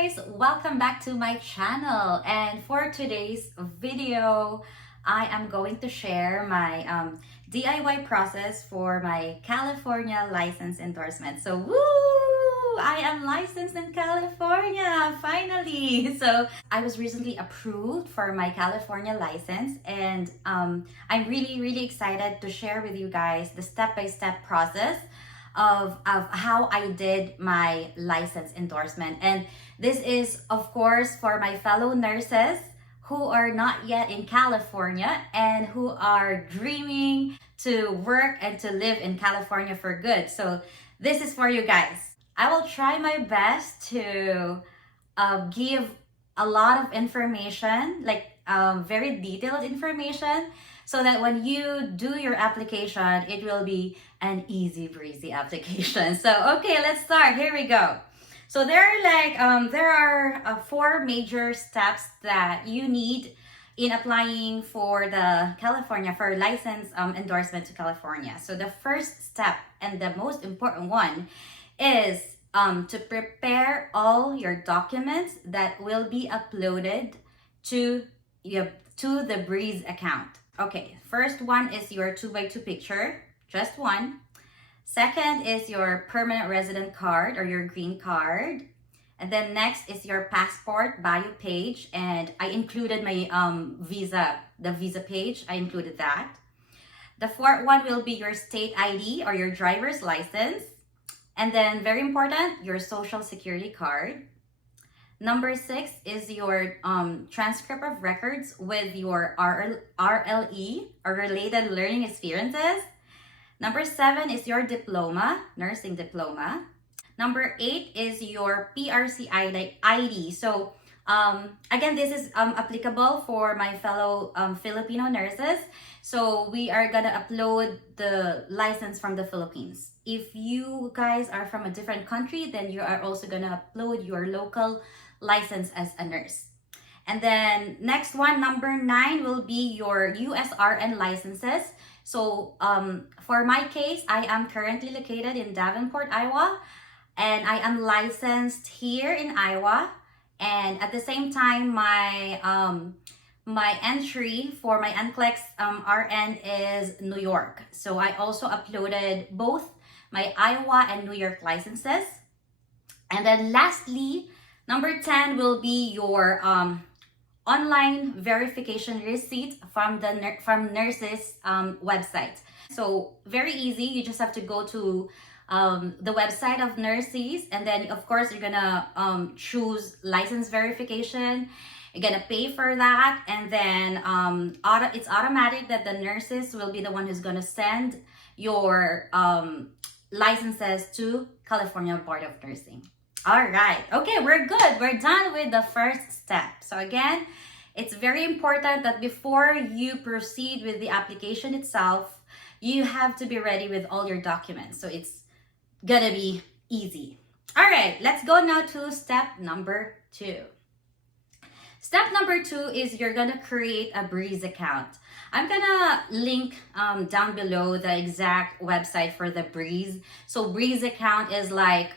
guys, welcome back to my channel, and for today's video I am going to share my DIY process for my California license endorsement. So woo! I am licensed in California finally. So I was recently approved for my California license, and I'm really excited to share with you guys the step-by-step process of how I did my license endorsement. And this is, of course, for my fellow nurses who are not yet in California and who are dreaming to work and to live in California for good. So this is for you guys. I will try my best to give a lot of information, like very detailed information, so that when you do your application, it will be an easy breezy application. So okay, let's start. Here we go. So there are 4 major steps that you need in applying for the California for license endorsement to California. So the first step and the most important one is to prepare all your documents that will be uploaded to the Breeze account. Okay, first one is your 2x2 picture, just one. Second is your permanent resident card or your green card. And then next is your passport bio page. And I included my the visa page, I included that. The fourth one will be your state ID or your driver's license. And then very important, your social security card. Number 6 is your transcript of records with your RLE or related learning experiences. Number 7 is your diploma, nursing diploma. Number 8 is your PRC ID. So again, this is applicable for my fellow Filipino nurses. So we are gonna upload the license from the Philippines. If you guys are from a different country, then you are also gonna upload your local license as a nurse. And then next one, number 9, will be your USRN licenses. So for my case, I am currently located in Davenport, Iowa, and I am licensed here in Iowa. And at the same time, my entry for my NCLEX RN is New York. So I also uploaded both my Iowa and New York licenses. And then lastly, number 10 will be your online verification receipt from nurses website. So very easy. You just have to go to the website of nurses, and then of course you're gonna choose license verification. You're gonna pay for that, and then it's automatic that the nurses will be the one who's gonna send your licenses to California Board of Nursing. All right, okay, we're good. We're done with the first step. So again, it's very important that before you proceed with the application itself, you have to be ready with all your documents. So it's gonna be easy. All right, let's go now to step number 2. Step number 2 is you're gonna create a Breeze account. I'm gonna link down below the exact website for the Breeze. So Breeze account is like,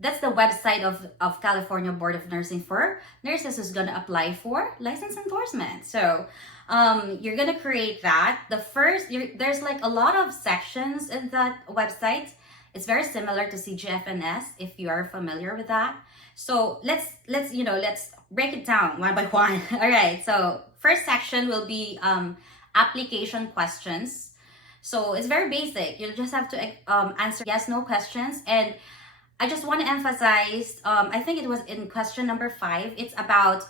that's the website of California Board of Nursing for nurses who's gonna apply for license endorsement. So you're gonna create that. There's like a lot of sections in that website. It's very similar to CGFNS if you are familiar with that. So let's break it down one by one. All right. So first section will be application questions. So it's very basic. You just have to answer yes/no questions. And I just want to emphasize, I think it was in question number 5. It's about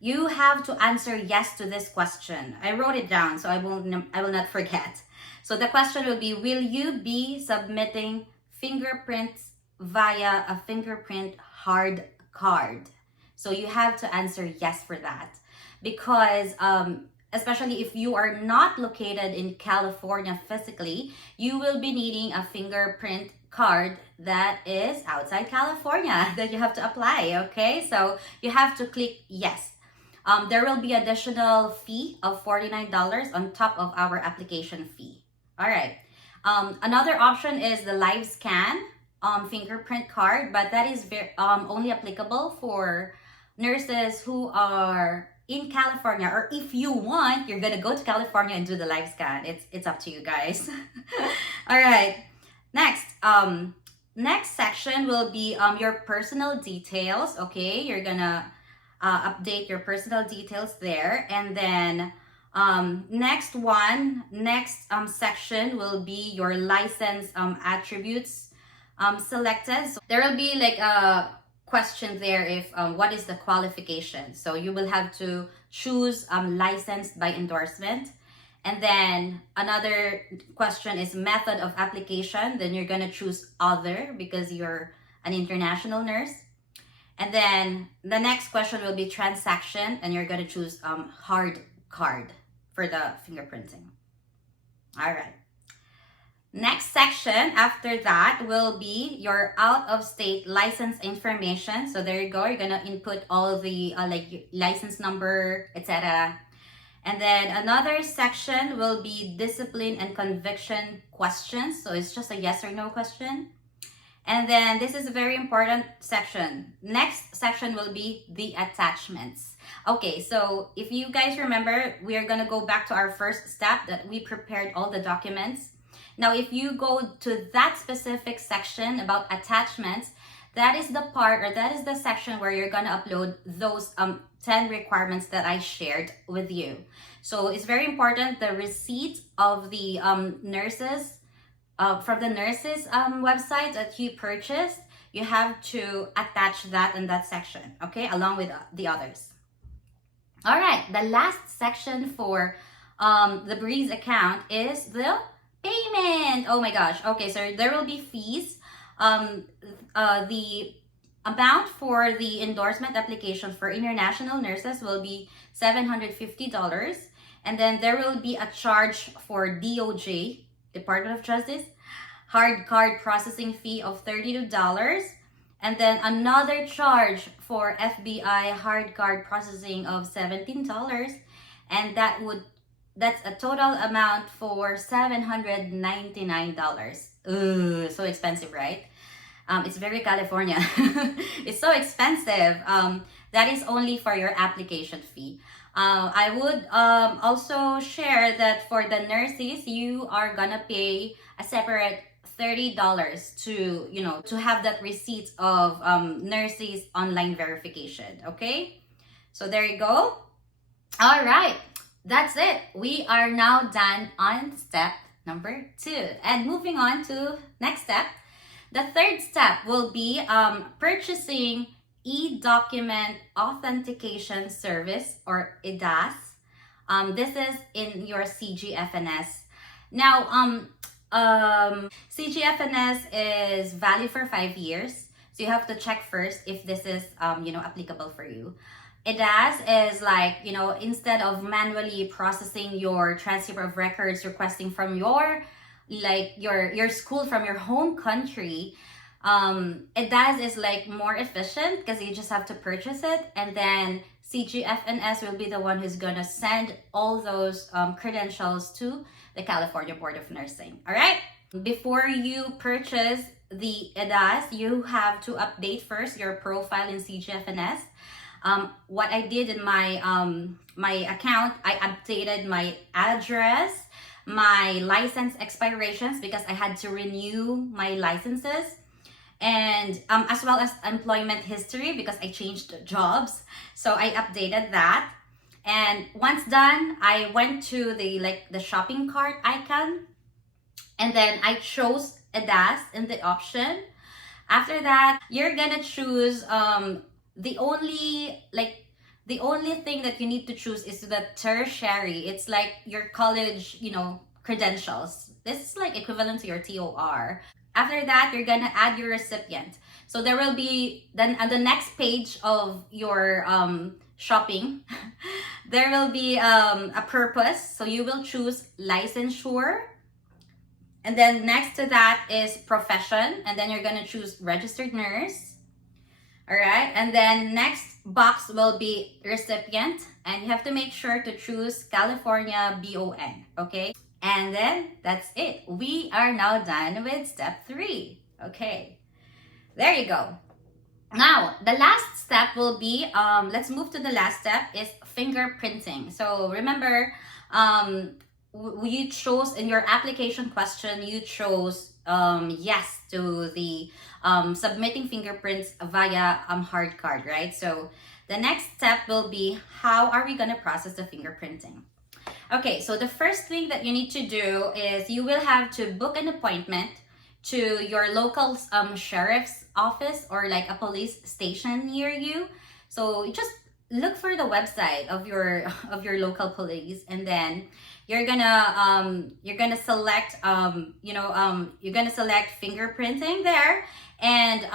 you have to answer yes to this question. I wrote it down, so I will not forget. So the question will be, will you be submitting fingerprints via a fingerprint hard card? So you have to answer yes for that, because especially if you are not located in California physically, you will be needing a fingerprint card that is outside California that you have to apply. Okay, so you have to click yes. There will be additional fee of $49 on top of our application fee. All right. Another option is the live scan fingerprint card, but that is only applicable for nurses who are in California, or if you want, you're gonna go to California and do the live scan. It's up to you guys. All right. Next section will be your personal details. Okay, you're gonna update your personal details there, and then next section will be your license attributes selected. So there will be like a question there if what is the qualification. So you will have to choose licensed by endorsement. And then another question is method of application. Then you're gonna choose other because you're an international nurse. And then the next question will be transaction, and you're gonna choose hard card for the fingerprinting. All right. Next section after that will be your out of state license information. So there you go. You're gonna input all the like license number, etc. And then another section will be discipline and conviction questions. So it's just a yes or no question. And then this is a very important section. Next section will be the attachments. Okay, so if you guys remember, we are gonna go back to our first step that we prepared all the documents. Now, if you go to that specific section about attachments, that is the part, or that is the section where you're gonna upload those 10 requirements that I shared with you. So it's very important, the receipt of the nurses, from the nurses website that you purchased, you have to attach that in that section, okay, along with the others. All right, the last section for the Breeze account is the payment. Oh my gosh. Okay, so there will be fees. The amount for the endorsement application for international nurses will be $750. And then there will be a charge for DOJ, Department of Justice, hard card processing fee of $32. And then another charge for FBI hard card processing of $17. And that's a total amount for $799. Ooh, so expensive, right? It's very California. It's so expensive. That is only for your application fee. I would also share that for the nurses, you are gonna pay a separate $30 to, to have that receipt of nurses online verification. Okay, so there you go. All right, that's it. We are now done on step number 2, and moving on to next step. The third step will be purchasing e-document authentication service, or EDAS. This is in your CGFNS. Now, CGFNS is valid for 5 years, so you have to check first if this is applicable for you. EDAS is like, instead of manually processing your transcript of records requesting from your school from your home country, EDAS is like more efficient because you just have to purchase it, and then CGFNS will be the one who's gonna send all those credentials to the California Board of Nursing. All right, before you purchase the EDAS, you have to update first your profile in CGFNS. What I did in my my account, I updated my address, my license expirations because I had to renew my licenses, and as well as employment history because I changed jobs. So I updated that. And once done, I went to the shopping cart icon, and then I chose EDAS in the option. After that, you're gonna choose the only thing that you need to choose is the tertiary. It's like your college, credentials. This is like equivalent to your TOR. After that, you're gonna add your recipient. So there will be, then on the next page of your shopping, there will be a purpose. So you will choose licensure. And then next to that is profession. And then you're gonna choose registered nurse. All right, and then next box will be recipient, and you have to make sure to choose California BON, okay? And then that's it. We are now done with step 3, okay? There you go. Now, the last step will be, let's move to the last step, is fingerprinting. So remember, you chose in your application question, you chose yes to the submitting fingerprints via hard card, right? So the next step will be, how are we going to process the fingerprinting? Okay, so the first thing that you need to do is you will have to book an appointment to your local sheriff's office or like a police station near you. So just look for the website of your of your local police, and then you're gonna select you're gonna select fingerprinting there, and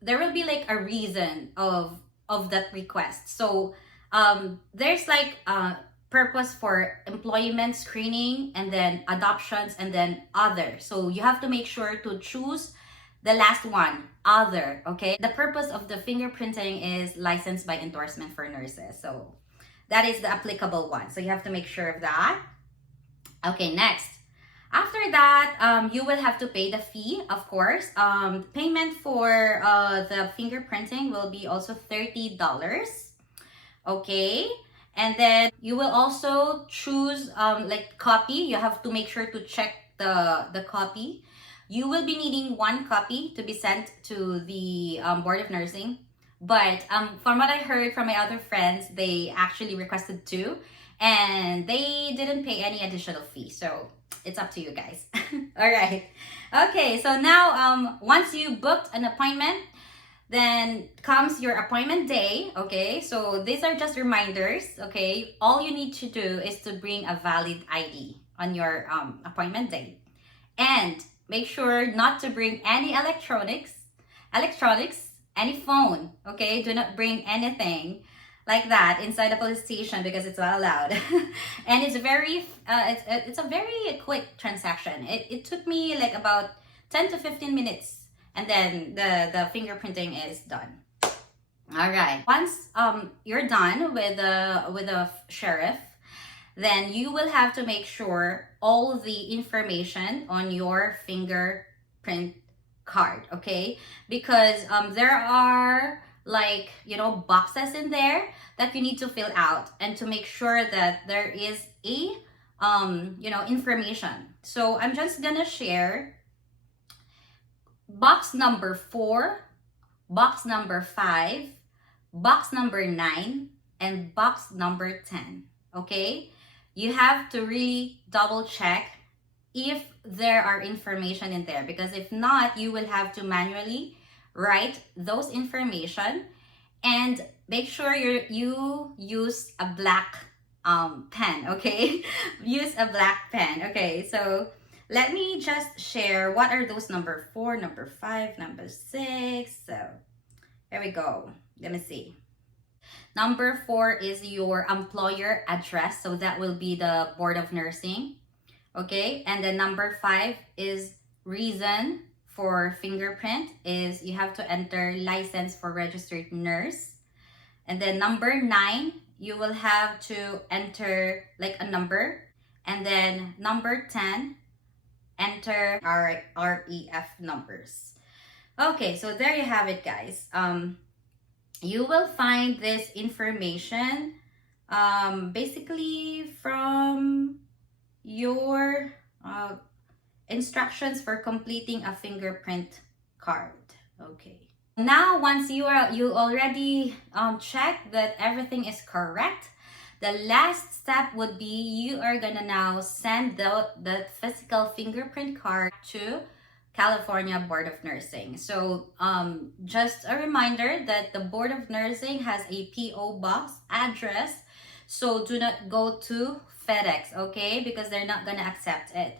there will be like a reason of that request. So there's like purpose for employment screening, and then adoptions, and then other. So you have to make sure to choose the last one, other. Okay, the purpose of the fingerprinting is licensed by endorsement for nurses, so that is the applicable one, so you have to make sure of that. Okay, next, after that, you will have to pay the fee, of course. Payment for the fingerprinting will be also $30. Okay, and then you will also choose like copy. You have to make sure to check the copy. You will be needing one copy to be sent to the Board of Nursing. But from what I heard from my other friends, they actually requested two, and they didn't pay any additional fee. So it's up to you guys. All right. Okay, so now once you booked an appointment, then comes your appointment day. Okay, so these are just reminders. Okay, all you need to do is to bring a valid ID on your appointment day, and make sure not to bring any electronics, any phone. Okay, do not bring anything like that inside the police station because it's not allowed. And it's very it's a very quick transaction. It took me like about 10 to 15 minutes, and then the fingerprinting is done. All right, once you're done with the sheriff, then you will have to make sure all the information on your fingerprint card. Okay, because there are like boxes in there that you need to fill out, and to make sure that there is a information. So I'm just gonna share box number 4, box number 5, box number 9, and box number 10. Okay, you have to really double check if there are information in there, because if not, you will have to manually write those information, and make sure you use a black pen. Okay, use a black pen. Okay, so let me just share what are those number 4, number 5, number 6. So here we go. Let me see. Number 4 is your employer address, so that will be the Board of Nursing. Okay, and then number 5 is reason for fingerprint, is you have to enter license for registered nurse. And then number 9, you will have to enter like a number. And then number 10, enter REF numbers. Okay, so there you have it, guys. You will find this information basically from your instructions for completing a fingerprint card. Okay, now once you already checked that everything is correct, the last step would be you are gonna now send the physical fingerprint card to California Board of Nursing. So just a reminder that the Board of Nursing has a PO box address, so do not go to FedEx, okay, because they're not gonna accept it.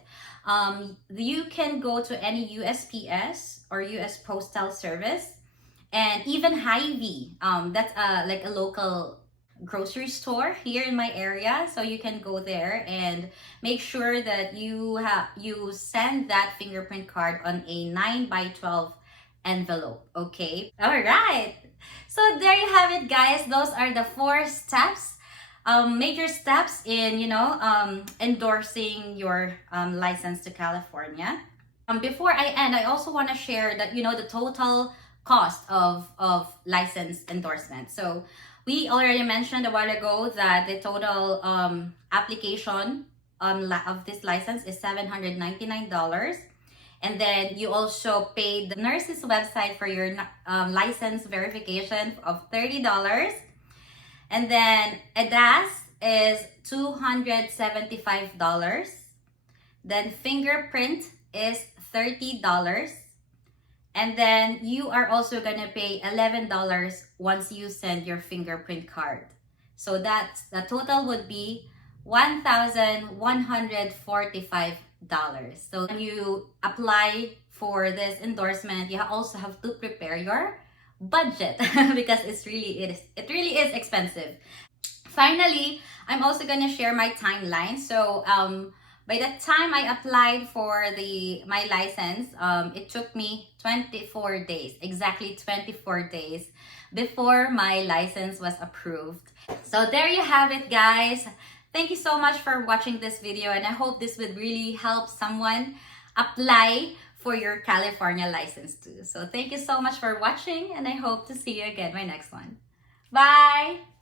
You can go to any USPS or US Postal Service, and even Hy-Vee. That's like a local grocery store here in my area, so you can go there and make sure that you send that fingerprint card on a 9x12 envelope. Okay, all right, so there you have it, guys. Those are the 4 steps, major steps in endorsing your license to California. Before I end, I also want to share that the total cost of license endorsement. So we already mentioned a while ago that the total application of this license is $799. And then you also paid the nurse's website for your license verification of $30. And then EDAS is $275. Then Fingerprint is $30. And then you are also gonna pay $11 once you send your fingerprint card. So that's the total would be $1,145. So when you apply for this endorsement, you also have to prepare your budget because it really is expensive. Finally, I'm also gonna share my timeline. So by the time I applied for my license, it took me 24 days, exactly 24 days before my license was approved. So there you have it, guys. Thank you so much for watching this video, and I hope this would really help someone apply for your California license too. So thank you so much for watching, and I hope to see you again in my next one. Bye!